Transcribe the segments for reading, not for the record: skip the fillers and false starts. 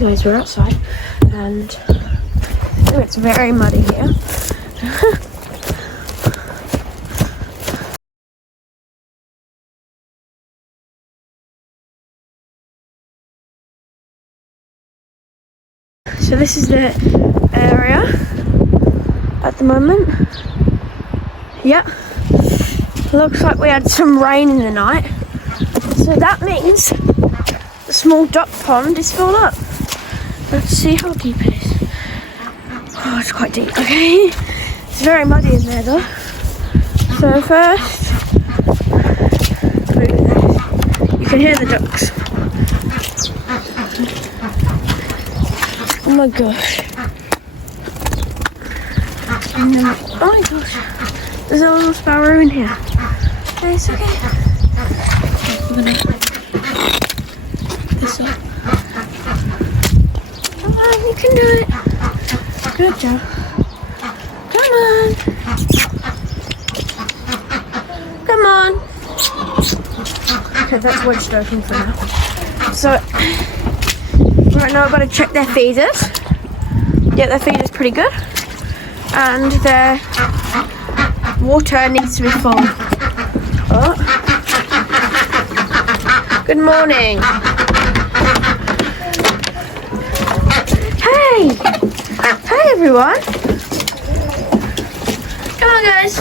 anyways, we're outside and it's very muddy here. So this is the area at the moment. Yeah, looks like we had some rain in the night. So that means the small duck pond is filled up. Let's see how deep it is. Oh, it's quite deep. Okay, it's very muddy in there though. So first, you can hear the ducks. Oh my gosh. Oh my gosh. There's a little sparrow in here. Okay, it's okay. I'm gonna put this up. Come on, you can do it. Good job. Come on. Come on. Okay, that's wedged open for now. So, right now I've got to check their feeders. Yeah, their feeder's pretty good. And their water needs to be full. Oh. Good morning. Hey! Hi everyone. Come on guys.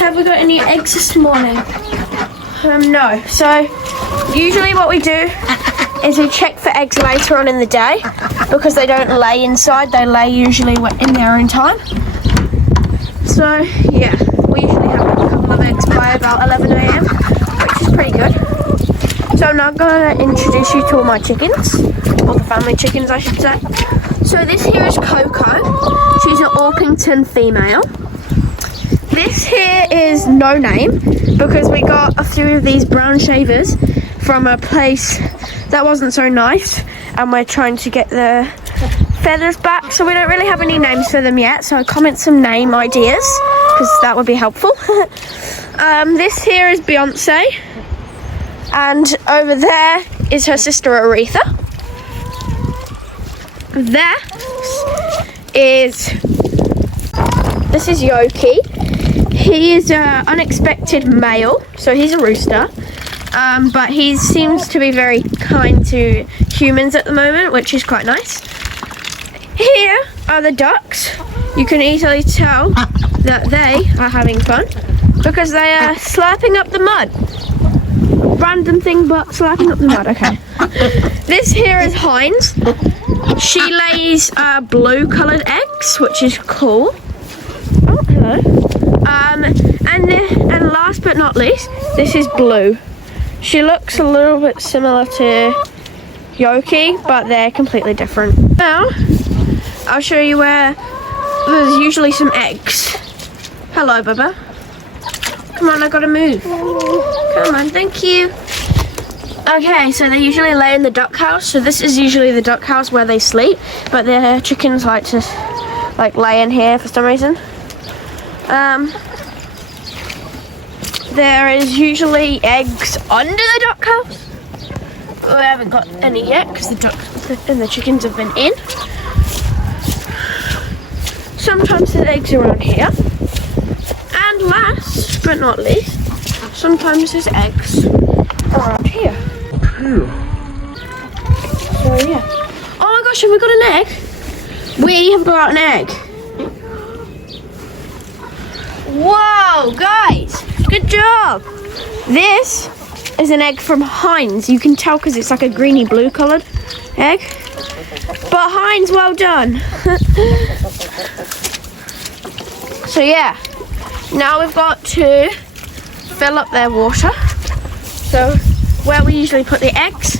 Have we got any eggs this morning? No. So, usually what we do is we check for eggs later on in the day because they don't lay inside, they lay usually in their own time. So yeah, we usually have a couple of eggs by about 11 AM, which is pretty good. So I'm now going to introduce you to all my chickens, or the family chickens I should say. So this here is Coco, she's an Orpington female. This here is No Name because we got a few of these brown shavers from a place that wasn't so nice and we're trying to get the feathers back, so we don't really have any names for them yet, so comment some name ideas because that would be helpful. This here is Beyonce and over there is her sister Aretha. This is Yoki. He is an unexpected male, so he's a rooster. But he seems to be very kind to humans at the moment, which is quite nice. Here are the ducks. You can easily tell that they are having fun because they are slapping up the mud. Random thing, but slapping up the mud, okay. This here is Heinz. She lays blue coloured eggs, which is cool. Oh, hello. And last but not least, this is Blue. She looks a little bit similar to Yoki, but they're completely different. Now, I'll show you where there's usually some eggs. Hello, Bubba. Come on, I gotta move. Come on, thank you. Okay, so they usually lay in the duck house. So this is usually the duck house where they sleep, but their chickens like to lay in here for some reason. There is usually eggs under the duck house. We haven't got any yet because the ducks and the chickens have been in. Sometimes the eggs are around here. And last but not least, sometimes there's eggs around here. So yeah. Oh my gosh, have we got an egg? We have got an egg. Whoa, guys, good job. This is an egg from Heinz. You can tell because it's like a greeny blue coloured egg. But Heinz, well done. So yeah, now we've got to fill up their water. So where we usually put the eggs,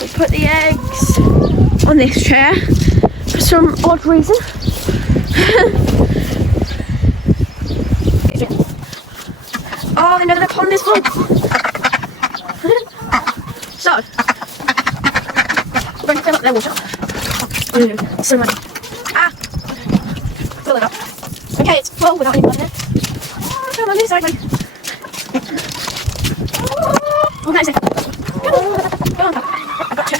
we put the eggs on this chair for some odd reason. Oh, I know the pond is full. So, we're going to fill up their water. So much. Fill it up. Okay, it's full without any blood in it. Come on, this side, buddy. Oh, nice. Come on, I gotcha.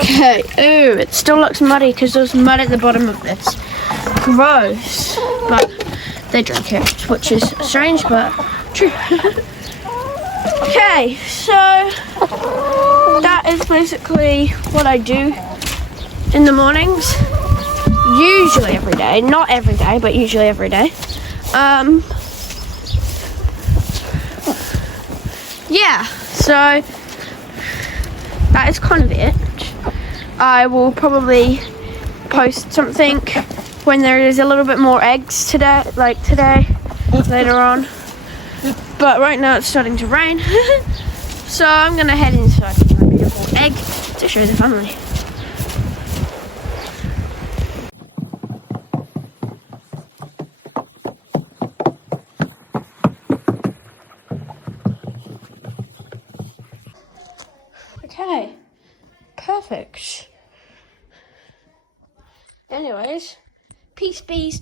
Okay, ooh, it still looks muddy because there's mud at the bottom of this. Gross. But they drink it, which is strange, but true. Okay, so that is basically what I do in the mornings. Usually every day. Not every day, but usually every day. Yeah, so that is kind of it. I will probably post something when there is a little bit more eggs today, like today, later on. But right now it's starting to rain. So I'm gonna head inside with my beautiful egg to show the family. Okay, perfect. Anyways, peace bees.